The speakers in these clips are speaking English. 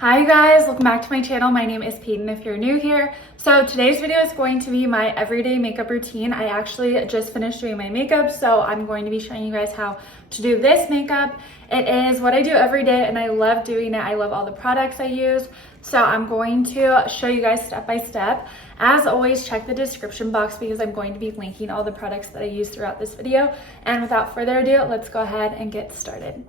Hi guys, welcome back to my channel. My name is Peyton if you're new here. So today's video is going to be my everyday makeup routine. I actually just finished doing my makeup, so I'm going to be showing you guys how to do this makeup. It is what I do every day and I love doing it. I love all the products I use. So I'm going to show you guys step by step. As always, check the description box because I'm going to be linking all the products that I use throughout this video. And without further ado, let's go ahead and get started.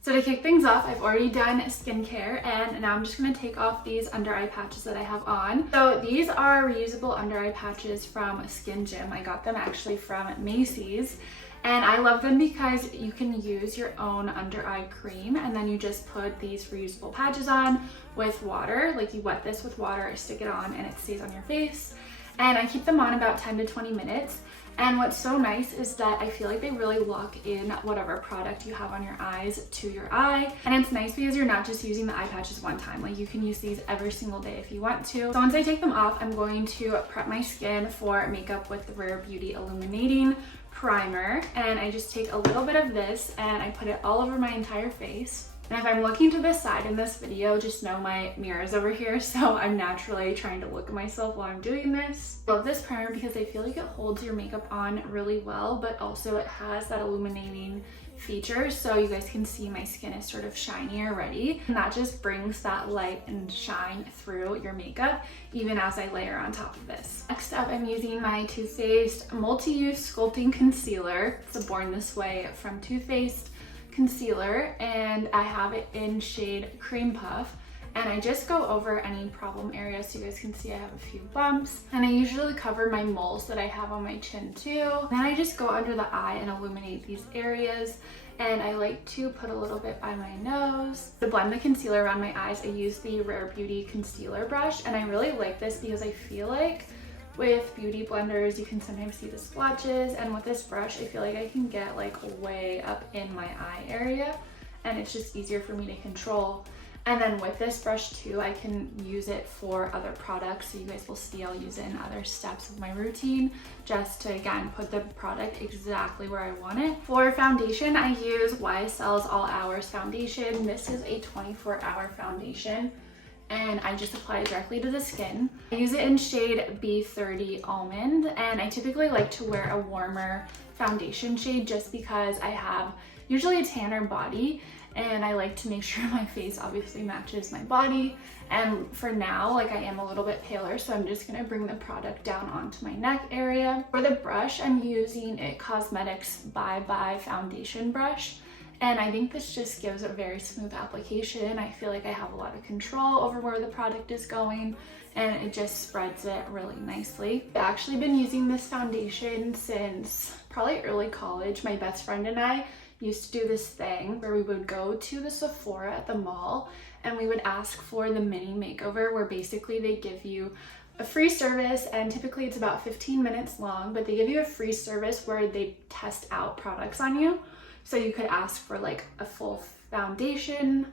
So to kick things off, I've already done skincare and now I'm just going to take off these under eye patches that I have on. So these are reusable under eye patches from Skin Gym. I got them actually from Macy's and I love them because you can use your own under eye cream and then you just put these reusable patches on with water. Like you wet this with water, stick it on and it stays on your face. And I keep them on about 10 to 20 minutes. And what's so nice is that I feel like they really lock in whatever product you have on your eyes to your eye. And it's nice because you're not just using the eye patches one time. Like you can use these every single day if you want to. So once I take them off, I'm going to prep my skin for makeup with the Rare Beauty Illuminating Primer. And I just take a little bit of this and I put it all over my entire face. And if I'm looking to the side in this video, just know my mirror is over here, so I'm naturally trying to look at myself while I'm doing this. I love this primer because I feel like it holds your makeup on really well, but also it has that illuminating feature, so you guys can see my skin is sort of shiny already. And that just brings that light and shine through your makeup, even as I layer on top of this. Next up, I'm using my Too Faced Multi-Use Sculpting Concealer. It's a Born This Way from Too Faced concealer and I have it in shade Cream Puff and I just go over any problem areas so you guys can see I have a few bumps and I usually cover my moles that I have on my chin too. Then I just go under the eye and illuminate these areas and I like to put a little bit by my nose. To blend the concealer around my eyes, I use the Rare Beauty concealer brush and I really like this because I feel like with beauty blenders, you can sometimes see the splotches, and with this brush, I feel like I can get like way up in my eye area, and it's just easier for me to control. And then with this brush too, I can use it for other products, so you guys will see I'll use it in other steps of my routine, just to again, put the product exactly where I want it. For foundation, I use YSL's All Hours Foundation. This is a 24-hour foundation. And I just apply it directly to the skin. I use it in shade B30 Almond, and I typically like to wear a warmer foundation shade just because I have usually a tanner body and I like to make sure my face obviously matches my body. And for now, like I am a little bit paler, so I'm just gonna bring the product down onto my neck area. For the brush, I'm using It Cosmetics Bye Bye Foundation Brush. And I think this just gives a very smooth application. I feel like I have a lot of control over where the product is going and it just spreads it really nicely. I've actually been using this foundation since probably early college. My best friend and I used to do this thing where we would go to the Sephora at the mall and we would ask for the mini makeover where basically they give you a free service, and typically it's about 15 minutes long, but they give you a free service where they test out products on you. So you could ask for like a full foundation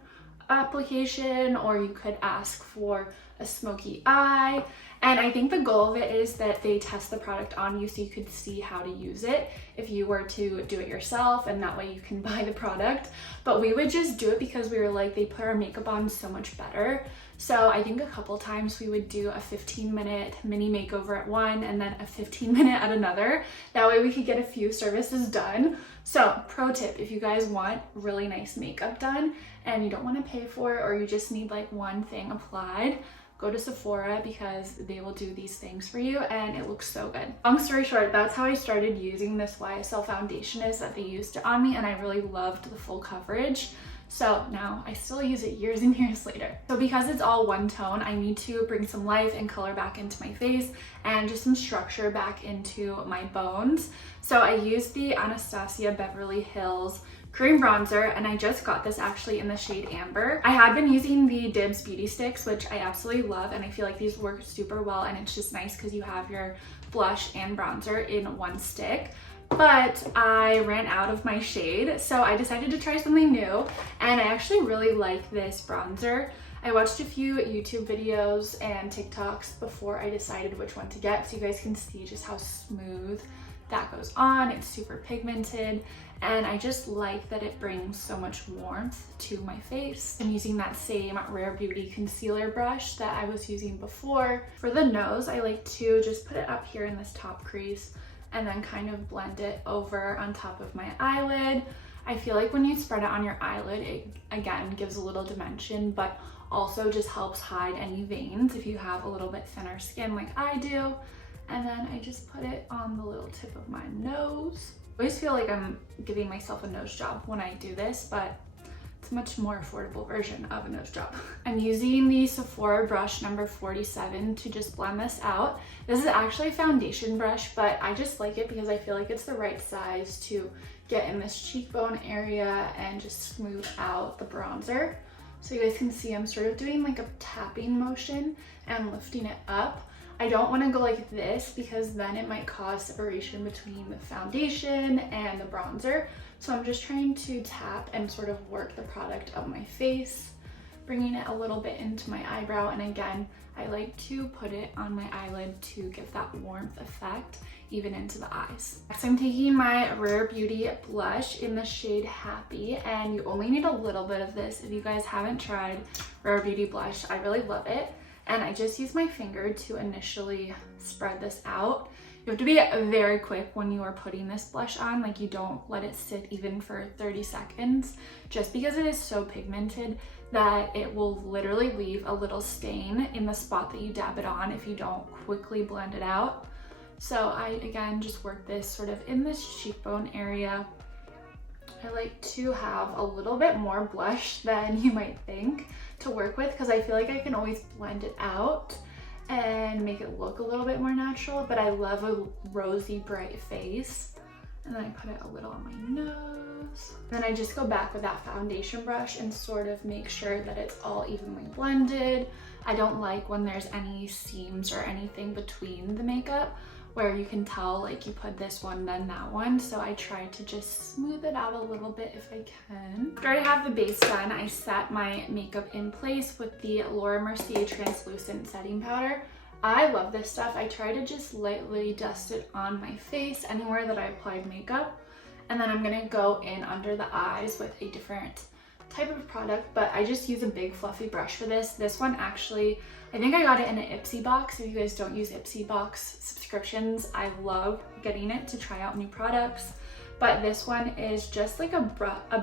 application, or you could ask for a smoky eye. And I think the goal of it is that they test the product on you so you could see how to use it if you were to do it yourself, and that way you can buy the product. But we would just do it because we were like, they put our makeup on so much better. So I think a couple times we would do a 15-minute mini makeover at one and then a 15-minute at another. That way we could get a few services done. So pro tip, if you guys want really nice makeup done and you don't want to pay for it, or you just need like one thing applied, go to Sephora because they will do these things for you and it looks so good. Long story short, that's how I started using this YSL foundation, is that they used it on me and I really loved the full coverage. So now I still use it years and years later. So because it's all one tone, I need to bring some life and color back into my face and just some structure back into my bones. So I used the Anastasia Beverly Hills cream bronzer, and I just got this actually in the shade Amber. I had been using the Dibs beauty sticks, which I absolutely love, and I feel like these work super well, and it's just nice because you have your blush and bronzer in one stick. But I ran out of my shade, so I decided to try something new, and I actually really like this bronzer. I watched a few YouTube videos and TikToks before I decided which one to get, so you guys can see just how smooth that goes on. It's super pigmented and I just like that it brings so much warmth to my face. I'm using that same Rare Beauty concealer brush that I was using before. For the nose, I like to just put it up here in this top crease and then kind of blend it over on top of my eyelid. I feel like when you spread it on your eyelid, it again gives a little dimension, but also just helps hide any veins if you have a little bit thinner skin like I do. And then I just put it on the little tip of my nose. I always feel like I'm giving myself a nose job when I do this, but it's a much more affordable version of a nose job. I'm using the Sephora brush number 47 to just blend this out. This is actually a foundation brush, but I just like it because I feel like it's the right size to get in this cheekbone area and just smooth out the bronzer. So you guys can see I'm sort of doing like a tapping motion and lifting it up. I don't want to go like this because then it might cause separation between the foundation and the bronzer. So I'm just trying to tap and sort of work the product up my face, bringing it a little bit into my eyebrow. And again, I like to put it on my eyelid to give that warmth effect even into the eyes. Next, I'm taking my Rare Beauty blush in the shade Happy, and you only need a little bit of this. If you guys haven't tried Rare Beauty blush, I really love it. And I just use my finger to initially spread this out. You have to be very quick when you are putting this blush on, like you don't let it sit even for 30 seconds, just because it is so pigmented that it will literally leave a little stain in the spot that you dab it on if you don't quickly blend it out. So I, again, just work this sort of in this cheekbone area. I like to have a little bit more blush than you might think to work with because I feel like I can always blend it out and make it look a little bit more natural, but I love a rosy bright face. And then I put it a little on my nose. Then I just go back with that foundation brush and sort of make sure that it's all evenly blended. I don't like when there's any seams or anything between the makeup where you can tell like you put this one then that one, so I try to just smooth it out a little bit if I can. After I have the base done, I set my makeup in place with the Laura Mercier translucent setting powder. I love this stuff. I try to just lightly dust it on my face anywhere that I applied makeup, and then I'm gonna go in under the eyes with a different type of product, but I just use a big fluffy brush for this. This one actually, I think I got it in an Ipsy box. If you guys don't use Ipsy box subscriptions, I love getting it to try out new products. But this one is just like a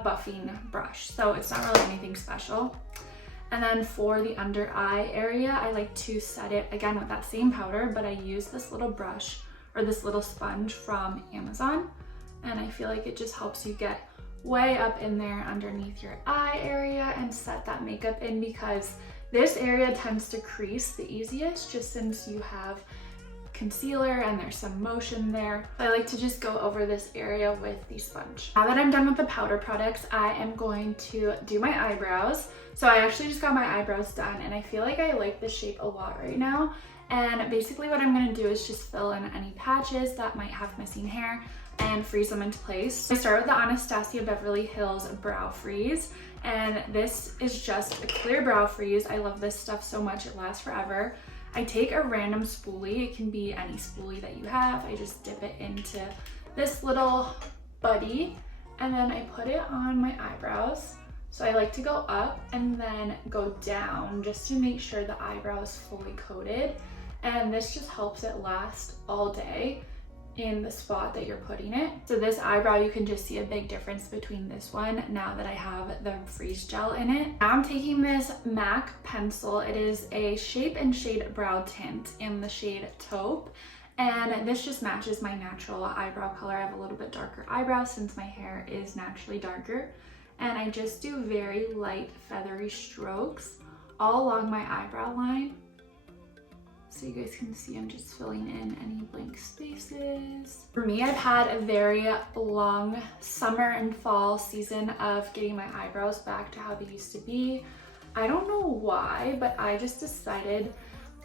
buffing brush, so it's not really anything special. And then for the under eye area, I like to set it again with that same powder, but I use this little brush or this little sponge from Amazon, and I feel like it just helps you get way up in there underneath your eye area and set that makeup in, because this area tends to crease the easiest just since you have concealer and there's some motion there. I like to just go over this area with the sponge. Now that I'm done with the powder products, I am going to do my eyebrows. So I actually just got my eyebrows done and I feel like I like this shape a lot right now. And basically what I'm gonna do is just fill in any patches that might have missing hair and freeze them into place. So I start with the Anastasia Beverly Hills Brow Freeze, and this is just a clear brow freeze. I love this stuff so much, it lasts forever. I take a random spoolie, it can be any spoolie that you have. I just dip it into this little buddy and then I put it on my eyebrows. So I like to go up and then go down just to make sure the eyebrow is fully coated. And this just helps it last all day in the spot that you're putting it. So this eyebrow, you can just see a big difference between this one now that I have the freeze gel in it. Now I'm taking this MAC pencil. It is a Shape and Shade brow tint in the shade Taupe. And this just matches my natural eyebrow color. I have a little bit darker eyebrows since my hair is naturally darker. And I just do very light feathery strokes all along my eyebrow line. So you guys can see I'm just filling in any blank spaces. For me, I've had a very long summer and fall season of getting my eyebrows back to how they used to be. I don't know why, but I just decided,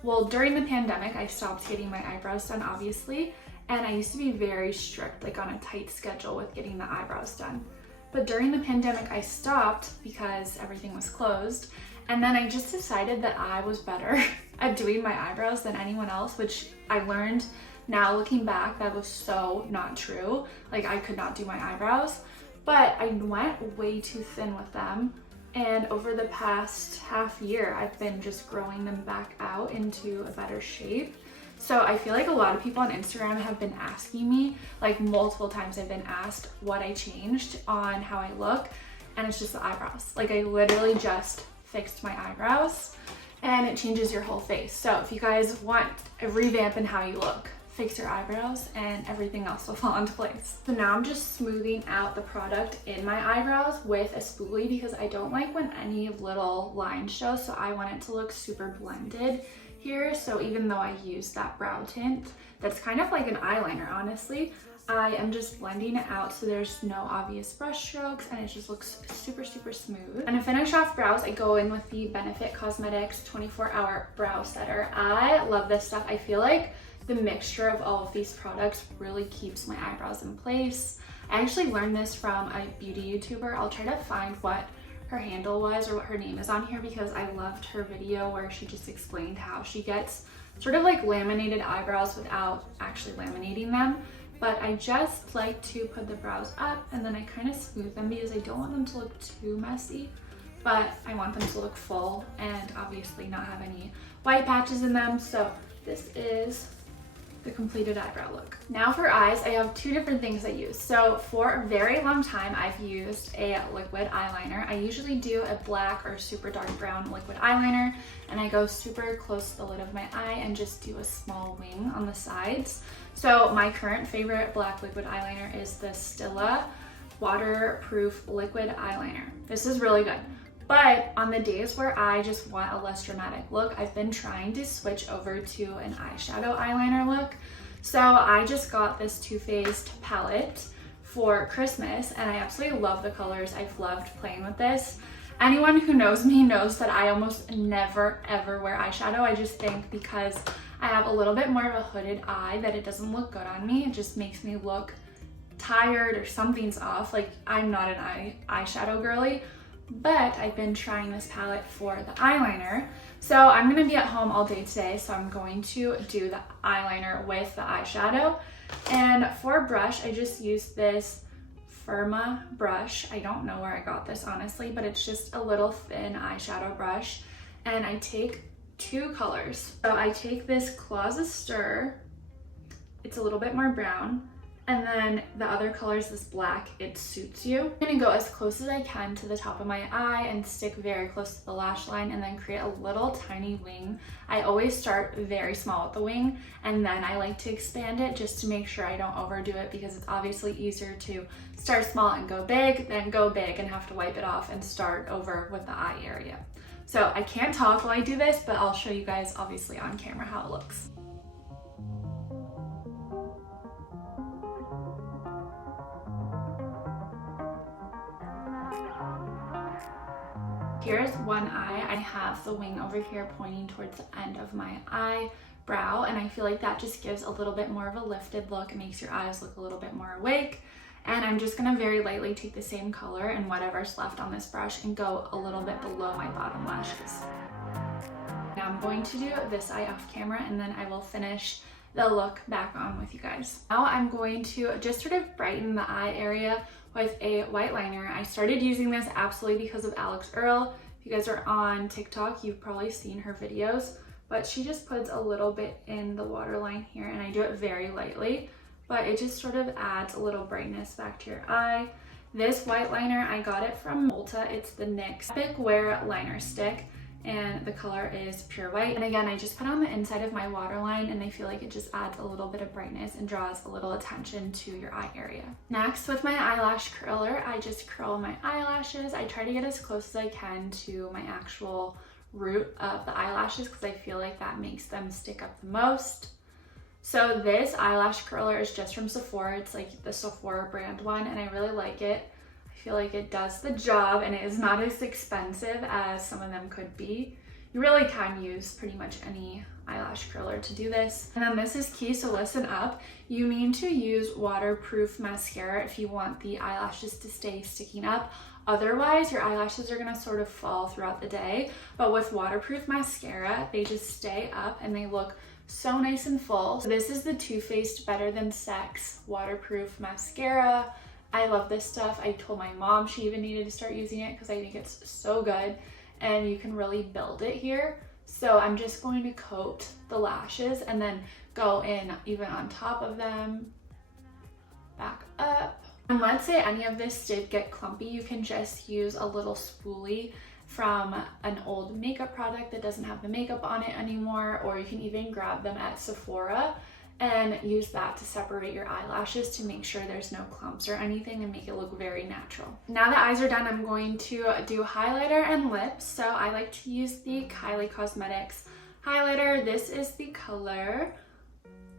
well, during the pandemic, I stopped getting my eyebrows done, obviously, and I used to be very strict, like on a tight schedule with getting the eyebrows done. But during the pandemic, I stopped because everything was closed. And then I just decided that I was better at doing my eyebrows than anyone else, which I learned now looking back that was so not true. Like I could not do my eyebrows. but I went way too thin with them. And over the past half year, I've been just growing them back out into a better shape. So I feel like a lot of people on Instagram have been asking me, like multiple times I've been asked what I changed on how I look, and it's just the eyebrows. Like I literally just fixed my eyebrows and it changes your whole face. So if you guys want a revamp in how you look, fix your eyebrows and everything else will fall into place. So now I'm just smoothing out the product in my eyebrows with a spoolie because I don't like when any little lines show, so I want it to look super blended here. So even though I use that brow tint that's kind of like an eyeliner, honestly, I am just blending it out so there's no obvious brush strokes and it just looks super, super smooth. And to finish off brows, I go in with the Benefit Cosmetics 24-Hour Brow Setter. I love this stuff. I feel like the mixture of all of these products really keeps my eyebrows in place. I actually learned this from a beauty YouTuber. I'll try to find what her handle was or what her name is on here because I loved her video where she just explained how she gets sort of like laminated eyebrows without actually laminating them. But I just like to put the brows up and then I kind of smooth them because I don't want them to look too messy, but I want them to look full and obviously not have any white patches in them. So this is the completed eyebrow look. Now for eyes, I have two different things I use. So for a very long time, I've used a liquid eyeliner. I usually do a black or super dark brown liquid eyeliner, and I go super close to the lid of my eye and just do a small wing on the sides. So my current favorite black liquid eyeliner is the Stila Waterproof Liquid Eyeliner. This is really good. But on the days where I just want a less dramatic look, I've been trying to switch over to an eyeshadow eyeliner look. So I just got this Too Faced palette for Christmas and I absolutely love the colors. I've loved playing with this. Anyone who knows me knows that I almost never ever wear eyeshadow. I just think because I have a little bit more of a hooded eye that it doesn't look good on me. It just makes me look tired or something's off. Like I'm not an eyeshadow girly. But I've been trying this palette for the eyeliner. So I'm gonna be at home all day today, so I'm going to do the eyeliner with the eyeshadow. And for brush, I just used this Firma brush. I don't know where I got this honestly, but it's just a little thin eyeshadow brush. And I take two colors. So I take this Claws of Stir. It's a little bit more brown. And then the other color is this black, It Suits You. I'm gonna go as close as I can to the top of my eye and stick very close to the lash line and then create a little tiny wing. I always start very small with the wing and then I like to expand it just to make sure I don't overdo it because it's obviously easier to start small and go big than go big and have to wipe it off and start over with the eye area. So I can't talk while I do this, but I'll show you guys obviously on camera how it looks. Here's one eye. I have the wing over here pointing towards the end of my eyebrow, and I feel like that just gives a little bit more of a lifted look. It makes your eyes look a little bit more awake. And I'm just gonna very lightly take the same color and whatever's left on this brush and go a little bit below my bottom lashes. Now I'm going to do this eye off camera and then I will finish the look back on with you guys. Now I'm going to just sort of brighten the eye area with a white liner. I started using this absolutely because of Alex Earl. If you guys are on TikTok, you've probably seen her videos, but she just puts a little bit in the waterline here and I do it very lightly, but it just sort of adds a little brightness back to your eye. This white liner, I got it from Ulta. It's the NYX Epic Wear Liner Stick and the color is pure white. And again, I just put on the inside of my waterline and I feel like it just adds a little bit of brightness and draws a little attention to your eye area. Next, with my eyelash curler, I just curl my eyelashes. I try to get as close as I can to my actual root of the eyelashes because I feel like that makes them stick up the most. So this eyelash curler is just from Sephora. It's like the Sephora brand one and I really like it. I feel like it does the job and it is not as expensive as some of them could be. You really can use pretty much any eyelash curler to do this. And then this is key, so listen up. You need to use waterproof mascara if you want the eyelashes to stay sticking up. Otherwise, your eyelashes are gonna sort of fall throughout the day. But with waterproof mascara, they just stay up and they look so nice and full. So this is the Too Faced Better Than Sex Waterproof Mascara. I love this stuff. I told my mom she even needed to start using it because I think it's so good, and you can really build it here. So I'm just going to coat the lashes and then go in even on top of them, back up. And let's say any of this did get clumpy, you can just use a little spoolie from an old makeup product that doesn't have the makeup on it anymore, or you can even grab them at Sephora and use that to separate your eyelashes to make sure there's no clumps or anything and make it look very natural. Now the eyes are done, I'm going to do highlighter and lips. So I like to use the Kylie Cosmetics highlighter. This is the color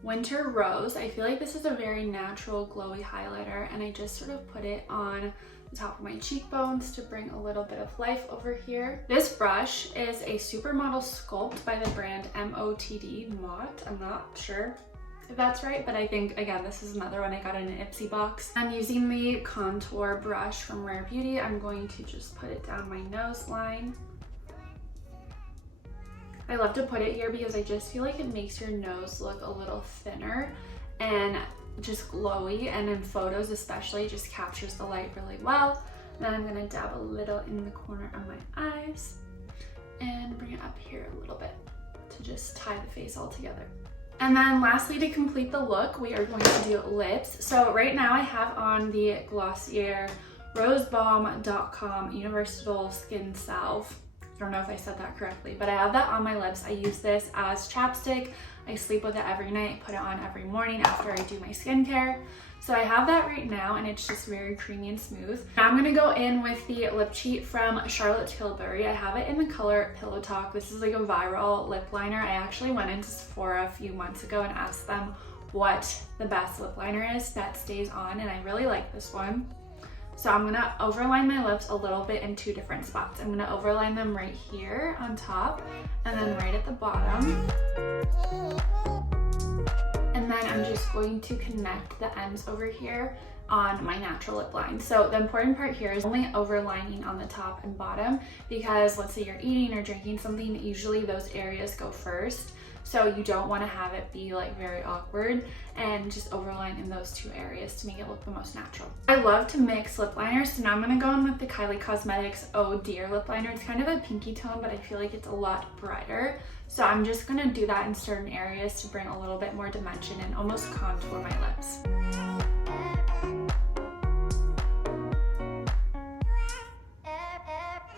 Winter Rose. I feel like this is a very natural glowy highlighter, and I just sort of put it on the top of my cheekbones to bring a little bit of life over here. This brush is a Supermodel Sculpt by the brand MOTD. I'm not sure if that's right, but I think, again, this is another one I got in an Ipsy box. I'm using the contour brush from Rare Beauty. I'm going to just put it down my nose line. I love to put it here because I just feel like it makes your nose look a little thinner and just glowy, and in photos especially, it just captures the light really well. Then I'm gonna dab a little in the corner of my eyes and bring it up here a little bit to just tie the face all together. And then lastly, to complete the look, we are going to do lips. So right now I have on the Glossier Rosebalm.com Universal Skin Salve. I don't know if I said that correctly, but I have that on my lips. I use this as chapstick. I sleep with it every night, put it on every morning after I do my skincare. So I have that right now, and it's just very creamy and smooth. Now I'm gonna go in with the lip cheat from Charlotte Tilbury. I have it in the color Pillow Talk. This is like a viral lip liner. I actually went into Sephora a few months ago and asked them what the best lip liner is that stays on, and I really like this one. So I'm gonna overline my lips a little bit in two different spots. I'm gonna overline them right here on top and then right at the bottom. And then I'm just going to connect the ends over here on my natural lip line. So the important part here is only overlining on the top and bottom, because let's say you're eating or drinking something, usually those areas go first. So you don't want to have it be like very awkward, and just overline in those two areas to make it look the most natural. I love to mix lip liners, so now I'm going to go in with the Kylie Cosmetics Oh Dear lip liner. It's kind of a pinky tone, but I feel like it's a lot brighter. So I'm just going to do that in certain areas to bring a little bit more dimension and almost contour my lips.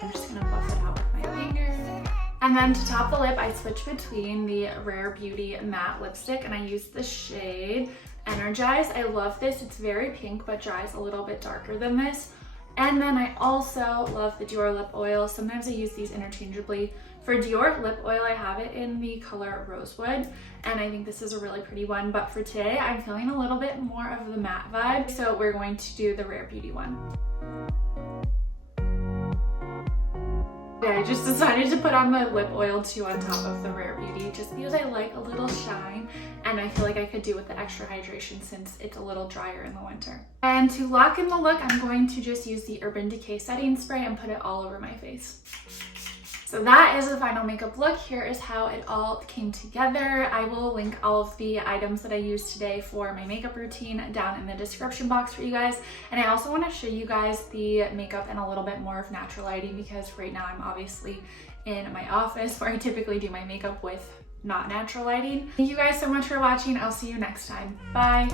I'm just going to buff it out with my fingers. And then to top the lip, I switch between the Rare Beauty matte lipstick, and I use the shade Energize. I love this. It's very pink, but dries a little bit darker than this. And then I also love the Dior lip oil. Sometimes I use these interchangeably. For Dior lip oil, I have it in the color Rosewood, and I think this is a really pretty one. But for today, I'm feeling a little bit more of the matte vibe, so we're going to do the Rare Beauty one. Yeah, I just decided to put on the lip oil too on top of the Rare Beauty, just because I like a little shine, and I feel like I could do with the extra hydration since it's a little drier in the winter. And to lock in the look, I'm going to just use the Urban Decay setting spray and put it all over my face. So that is the final makeup look. Here is how it all came together. I will link all of the items that I used today for my makeup routine down in the description box for you guys. And I also want to show you guys the makeup in a little bit more of natural lighting, because right now I'm obviously in my office where I typically do my makeup with not natural lighting. Thank you guys so much for watching. I'll see you next time. Bye.